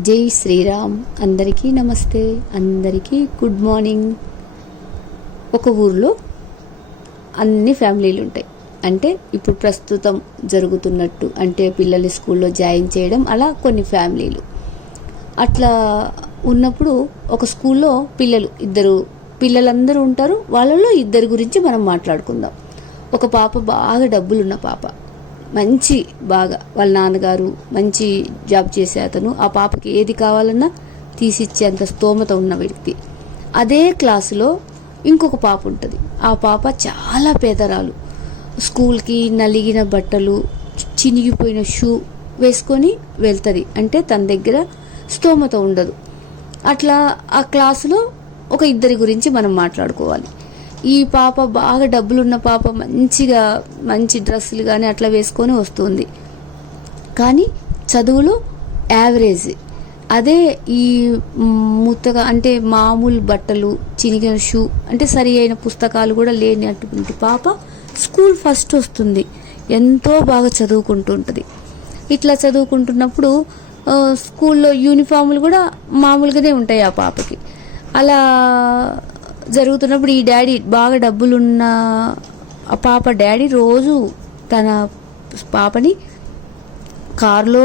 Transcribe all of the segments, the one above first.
జై శ్రీరామ్. అందరికీ నమస్తే, అందరికీ గుడ్ మార్నింగ్. ఒక ఊర్లో అన్ని ఫ్యామిలీలు ఉంటాయి. అంటే ఇప్పుడు ప్రస్తుతం జరుగుతున్నట్టు, అంటే పిల్లల్ని స్కూల్లో జాయిన్ చేయడం, అలా కొన్ని ఫ్యామిలీలు అట్లా ఉన్నప్పుడు ఒక స్కూల్లో పిల్లలందరూ ఉంటారు. వాళ్ళలో ఇద్దరు గురించి మనం మాట్లాడుకుందాం. ఒక పాప బాగా డబ్బులున్న పాప, బాగా వాళ్ళ నాన్నగారు మంచి జాబ్ చేసే అతను. ఆ పాపకి ఏది కావాలన్నా తీసిచ్చేంత స్తోమత ఉన్న వ్యక్తి. అదే క్లాసులో ఇంకొక పాప ఉంటుంది. ఆ పాప చాలా పేదరాలు. స్కూల్కి నలిగిన బట్టలు, చినిగిపోయిన షూ వేసుకొని వెళ్తుంది. అంటే తన దగ్గర స్తోమత ఉండదు. అట్లా ఆ క్లాసులో ఒక ఇద్దరి గురించి మనం మాట్లాడుకోవాలి. ఈ పాప బాగా డబ్బులున్న పాప మంచి డ్రెస్సులు కానీ అట్లా వేసుకొని వస్తుంది, కానీ చదువులో యావరేజ్. అదే ఈ ముత్తగా అంటే మామూలు బట్టలు, చినిగిన షూ, అంటే సరి అయిన పుస్తకాలు కూడా లేనటువంటి పాప స్కూల్ ఫస్ట్ వస్తుంది. ఎంతో బాగా చదువుకుంటుంటుంది. ఇట్లా చదువుకుంటున్నప్పుడు స్కూల్లో యూనిఫామ్లు కూడా మామూలుగానే ఉంటాయి ఆ పాపకి. అలా జరుగుతున్నప్పుడు ఈ డాడీ, బాగా డబ్బులున్న ఆ పాప డాడీ రోజు తన పాపని కారులో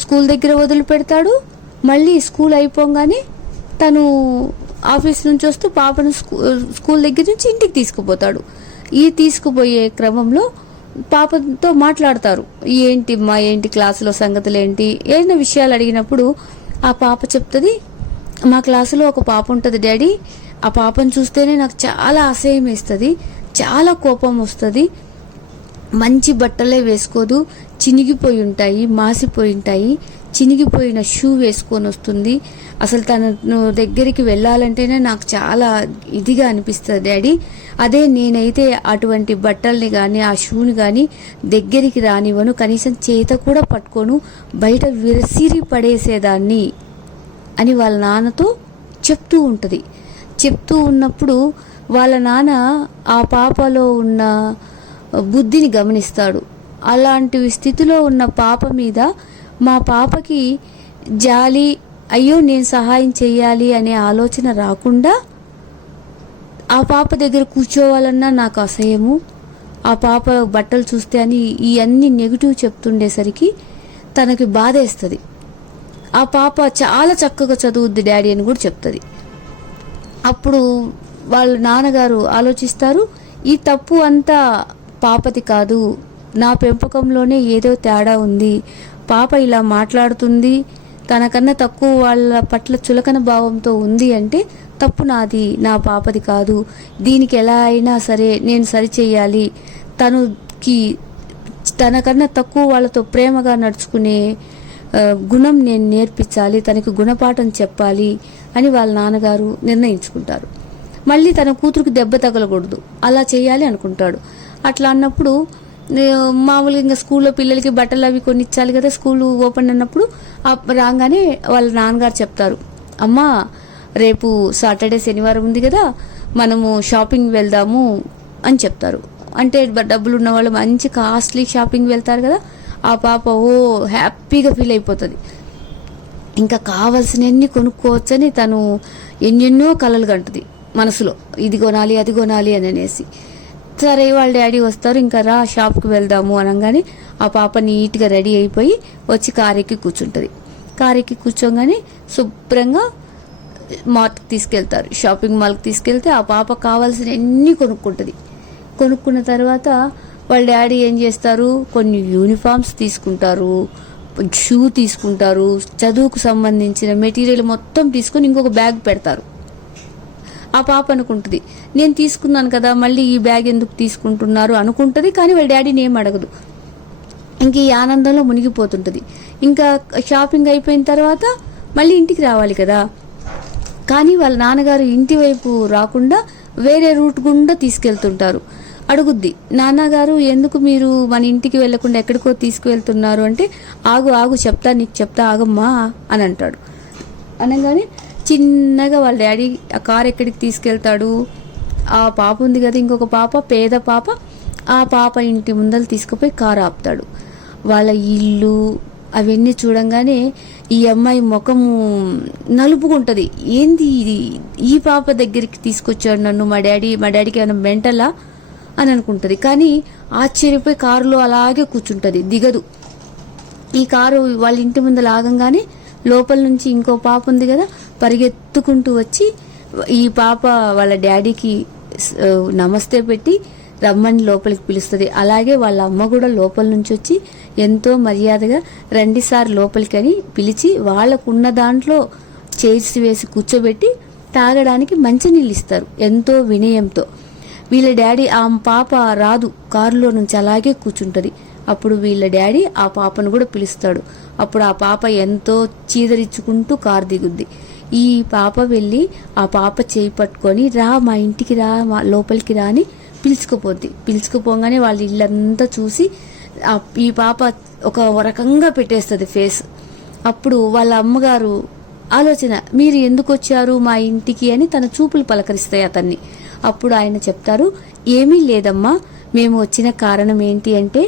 స్కూల్ దగ్గర వదిలిపెడతాడు. మళ్ళీ స్కూల్ అయిపోగానే తను ఆఫీస్ నుంచి వస్తూ పాపను స్కూల్ దగ్గర నుంచి ఇంటికి తీసుకుపోతాడు. ఈ తీసుకుపోయే క్రమంలో పాపతో మాట్లాడతారు. ఏంటి క్లాసులో సంగతులు ఏంటి, ఏదైనా విషయాలు అడిగినప్పుడు ఆ పాప చెప్తుంది, మా క్లాసులో ఒక పాప ఉంటుంది డాడీ, ఆ పాపను చూస్తేనే నాకు చాలా అసహ్యం వేస్తుంది, చాలా కోపం వస్తుంది. మంచి బట్టలే వేసుకోదు, చినిగిపోయి ఉంటాయి, మాసిపోయి ఉంటాయి, చినిగిపోయిన షూ వేసుకొని వస్తుంది. అసలు తన దగ్గరికి వెళ్ళాలంటేనే నాకు చాలా ఇదిగా అనిపిస్తుంది డాడీ. అదే నేనైతే అటువంటి బట్టల్ని కానీ ఆ షూని కానీ దగ్గరికి రానివ్వను, కనీసం చేత కూడా పట్టుకోను, బయట విసిరి పడేసేదాన్ని అని వాళ్ళ నాన్నతో చెప్తూ ఉంటుంది. చెప్తూ ఉన్నప్పుడు వాళ్ళ నాన్న ఆ పాపలో ఉన్న బుద్ధిని గమనిస్తాడు. అలాంటి స్థితిలో ఉన్న పాప మీద మా పాపకి జాలి, అయ్యో నేను సహాయం చెయ్యాలి అనే ఆలోచన రాకుండా, ఆ పాప దగ్గర కూర్చోవాలన్నా నాకు అసహ్యము, ఆ పాప బట్టలు చూస్తే అని ఈ అన్ని నెగిటివ్ చెప్తుండేసరికి తనకి బాధేస్తుంది. ఆ పాప చాలా చక్కగా చదువుద్ది డాడీ అని కూడా చెప్తుంది. అప్పుడు వాళ్ళ నాన్నగారు ఆలోచిస్తారు, ఈ తప్పు అంతా పాపది కాదు, నా పెంపకంలోనే ఏదో తేడా ఉంది. పాప ఇలా మాట్లాడుతుంది, తనకన్నా తక్కువ వాళ్ళ పట్ల చులకన భావంతో ఉంది అంటే తప్పు నాది, నా పాపది కాదు. దీనికి ఎలా అయినా సరే నేను సరిచేయాలి, తనకన్నా తక్కువ వాళ్ళతో ప్రేమగా నడుచుకునే గుణం నేను నేర్పించాలి, తనకి గుణపాఠం చెప్పాలి అని వాళ్ళ నాన్నగారు నిర్ణయించుకుంటారు. మళ్ళీ తన కూతురికి దెబ్బ తగలకూడదు, అలా చేయాలి అనుకుంటాడు. అట్లా అన్నప్పుడు మామూలుగా ఇంకా స్కూల్లో పిల్లలకి బట్టలు అవి కొన్ని ఇచ్చాలి కదా, స్కూల్ ఓపెన్ అన్నప్పుడు రాగానే వాళ్ళ నాన్నగారు చెప్తారు, అమ్మా రేపు సాటర్డే శనివారం ఉంది కదా, మనము షాపింగ్ వెళ్దాము అని చెప్తారు. అంటే డబ్బులు ఉన్న వాళ్ళు మంచి కాస్ట్లీ షాపింగ్ వెళ్తారు కదా, ఆ పాప హ్యాపీగా ఫీల్ అయిపోతుంది. ఇంకా కావాల్సినవన్నీ కొనుక్కోవచ్చని తను ఎన్నెన్నో కలలు కంటుంది మనసులో, ఇది కొనాలి అది కొనాలి అని అనేసి. సరే వాళ్ళ డాడీ వస్తారు, ఇంకా రా షాప్కి వెళ్దాము అనగానే ఆ పాప నీట్గా రెడీ అయిపోయి వచ్చి కారెక్కి కూర్చుంటుంది. కారెక్కి కూర్చోగానే శుభ్రంగా మార్ట్కి తీసుకెళ్తారు, షాపింగ్ మాల్కి తీసుకెళ్తే ఆ పాప కావాల్సినవన్నీ కొనుక్కుంటుంది. కొనుక్కున్న తర్వాత వాళ్ళ డాడీ ఏం చేస్తారు, కొన్ని యూనిఫామ్స్ తీసుకుంటారు, షూ తీసుకుంటారు, చదువుకు సంబంధించిన మెటీరియల్ మొత్తం తీసుకొని ఇంకొక బ్యాగ్ పెడతారు. ఆ పాప అనుకుంటుంది, నేను తీసుకున్నాను కదా, మళ్ళీ ఈ బ్యాగ్ ఎందుకు తీసుకుంటున్నారు అనుకుంటుంది. కానీ వాళ్ళ డాడీని ఏం అడగదు, ఇంక ఈ ఆనందంలో మునిగిపోతుంటుంది. ఇంకా షాపింగ్ అయిపోయిన తర్వాత మళ్ళీ ఇంటికి రావాలి కదా, కానీ వాళ్ళ నాన్నగారు ఇంటి వైపు రాకుండా వేరే రూట్ గుండా తీసుకెళ్తుంటారు. అడుగుద్ది, నాన్నగారు ఎందుకు మీరు మన ఇంటికి వెళ్లకుండా ఎక్కడికో తీసుకువెళ్తున్నారు అంటే, ఆగు నీకు చెప్తా ఆగమ్మా అని అంటాడు. అనగానే చిన్నగా వాళ్ళ డాడీ ఆ కారు ఎక్కడికి తీసుకెళ్తాడు, ఆ పాప ఉంది కదా ఇంకొక పాప, పేద పాప, ఆ పాప ఇంటి ముందర తీసుకుపోయి కారు ఆపుతాడు. వాళ్ళ ఇల్లు అవన్నీ చూడంగానే ఈ అమ్మాయి ముఖము నలుపుకుంటుంది. ఏంది ఇది, ఈ పాప దగ్గరికి తీసుకొచ్చాడు నన్ను మా డాడీకి ఏమైనా మెంటలా అని అనుకుంటుంది. కానీ ఆశ్చర్యపోయి కారులో అలాగే కూర్చుంటుంది, దిగదు. ఈ కారు వాళ్ళ ఇంటి ముందు లాగంగానే లోపల నుంచి ఇంకో పాప ఉంది కదా, పరిగెత్తుకుంటూ వచ్చి ఈ పాప వాళ్ళ డాడీకి నమస్తే పెట్టి రమ్మని లోపలికి పిలుస్తుంది. అలాగే వాళ్ళ అమ్మ కూడా లోపల నుంచి వచ్చి ఎంతో మర్యాదగా రండి సార్ లోపలికి అని పిలిచి వాళ్ళకున్న దాంట్లో చైర్స్ వేసి కూర్చోబెట్టి తాగడానికి మంచినీళ్ళు ఇస్తారు ఎంతో వినయంతో. వీళ్ళ డాడీ ఆ పాప రాదు, కారులో నుంచి అలాగే కూర్చుంటుంది. అప్పుడు వీళ్ళ డాడీ ఆ పాపను కూడా పిలుస్తాడు. అప్పుడు ఆ పాప ఎంతో చీదరించుకుంటూ కారు దిగుద్ది. ఈ పాప వెళ్ళి ఆ పాప చేయి పట్టుకొని రా మా ఇంటికి రా, మా లోపలికి రా అని పిలుచుకుపోద్ది. పిలుచుకుపోగానే వాళ్ళ ఇల్లంతా చూసి ఈ పాప ఒక రకంగా పెట్టేస్తుంది ఫేస్. అప్పుడు వాళ్ళ అమ్మగారు ఆలోచన, మీరు ఎందుకు వచ్చారు మా ఇంటికి అని తన చూపులు పలకరిస్తాయి అతన్ని. అప్పుడు ఆయన చెప్తారు, ఏమీ లేదమ్మా, మేము వచ్చిన కారణం ఏంటి అంటే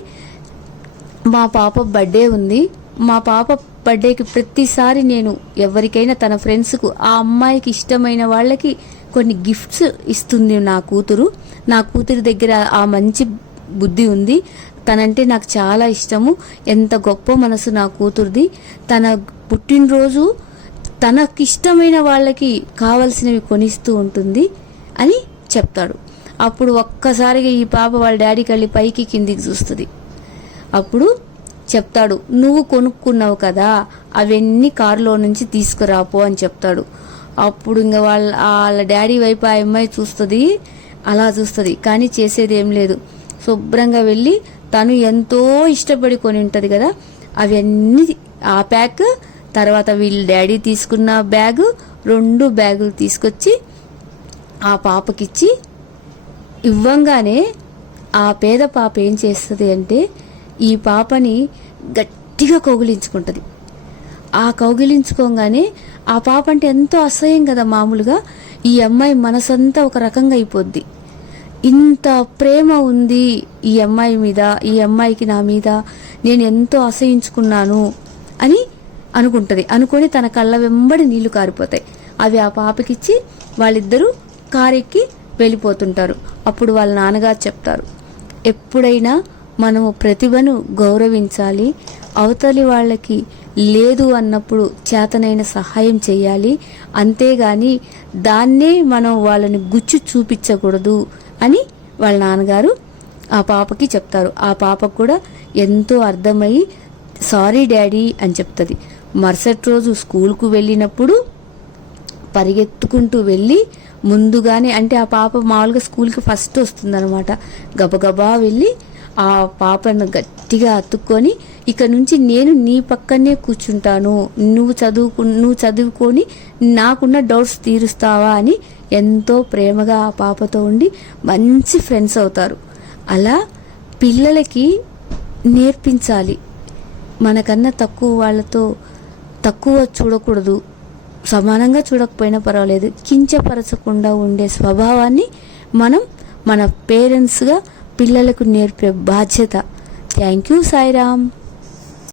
మా పాప బర్త్డే ఉంది. మా పాప బర్త్డేకి ప్రతిసారి నేను ఎవరికైనా తన ఫ్రెండ్స్కు ఆ అమ్మాయికి ఇష్టమైన వాళ్ళకి కొన్ని గిఫ్ట్స్ ఇస్తుంది నా కూతురు. నా కూతురి దగ్గర ఆ మంచి బుద్ధి ఉంది, తనంటే నాకు చాలా ఇష్టము, ఎంత గొప్ప మనసు నా కూతురుది. తన పుట్టినరోజు తనకిష్టమైన వాళ్ళకి కావలసినవి కొనిస్తూ ఉంటుంది అని చెప్తాడు. అప్పుడు ఒక్కసారిగా ఈ పాప వాళ్ళ డాడీకి వెళ్ళి పైకి కిందికి చూస్తుంది. అప్పుడు చెప్తాడు, నువ్వు కొనుక్కున్నావు అవన్నీ కారులో నుంచి తీసుకురాపో అని చెప్తాడు. అప్పుడు ఇంకా వాళ్ళ డాడీ వైపు ఆ అమ్మాయి చూస్తుంది, అలా చూస్తుంది, కానీ చేసేది ఏం లేదు. శుభ్రంగా వెళ్ళి తను ఎంతో ఇష్టపడి కొని ఉంటుంది కదా అవన్నీ ఆ ప్యాక్, తర్వాత వీళ్ళ డాడీ తీసుకున్న బ్యాగు, 2 బ్యాగులు తీసుకొచ్చి ఆ పాపకిచ్చి ఇవ్వంగానే ఆ పేద పాప ఏం చేస్తుంది అంటే ఈ పాపని గట్టిగా కౌగిలించుకుంటుంది. ఆ కౌగిలించుకోగానే ఆ పాప అంటే ఎంతో అసహ్యం కదా మామూలుగా, ఈ అమ్మాయి మనసంతా ఒక రకంగా అయిపోద్ది. ఇంత ప్రేమ ఉంది ఈ అమ్మాయి మీద, ఈ అమ్మాయికి నా మీద నేను ఎంతో అసహించుకున్నాను అని అనుకుంటుంది. అనుకొని తన కళ్ళ వెంబడి నీళ్లు కారిపోతాయి. అవి ఆ పాపకిచ్చి వాళ్ళిద్దరూ కారెక్కి వెళ్ళిపోతుంటారు. అప్పుడు వాళ్ళ నాన్నగారు చెప్తారు, ఎప్పుడైనా మనము ప్రతిభను గౌరవించాలి, అవతలి వాళ్ళకి లేదు అన్నప్పుడు చేతనైన సహాయం చేయాలి, అంతేగాని దాన్నే మనం వాళ్ళని గుచ్చి చూపించకూడదు అని వాళ్ళ నాన్నగారు ఆ పాపకి చెప్తారు. ఆ పాపకు కూడా ఎంతో అర్థమయ్యి సారీ డాడీ అని చెప్తుంది. మరుసటి రోజు స్కూల్కు వెళ్ళినప్పుడు పరిగెత్తుకుంటూ వెళ్ళి ముందుగానే, అంటే ఆ పాప మామూలుగా స్కూల్కి ఫస్ట్ వస్తుందన్నమాట, గబగబా వెళ్ళి ఆ పాపను గట్టిగా అతుక్కొని, ఇక నుంచి నేను నీ పక్కనే కూర్చుంటాను, నువ్వు చదువుకొని నాకున్న డౌట్స్ తీరుస్తావా అని ఎంతో ప్రేమగా ఆ పాపతో ఉండి మంచి ఫ్రెండ్స్ అవుతారు. అలా పిల్లలకి నేర్పించాలి, మనకన్నా తక్కువ వాళ్ళతో తక్కువ చూడకూడదు, సమానంగా చూడకపోయినా పర్వాలేదు, కించపరచకుండా ఉండే స్వభావాన్ని మనం మన పేరెంట్స్గా పిల్లలకు నేర్పే బాధ్యత. Thank you Sairam.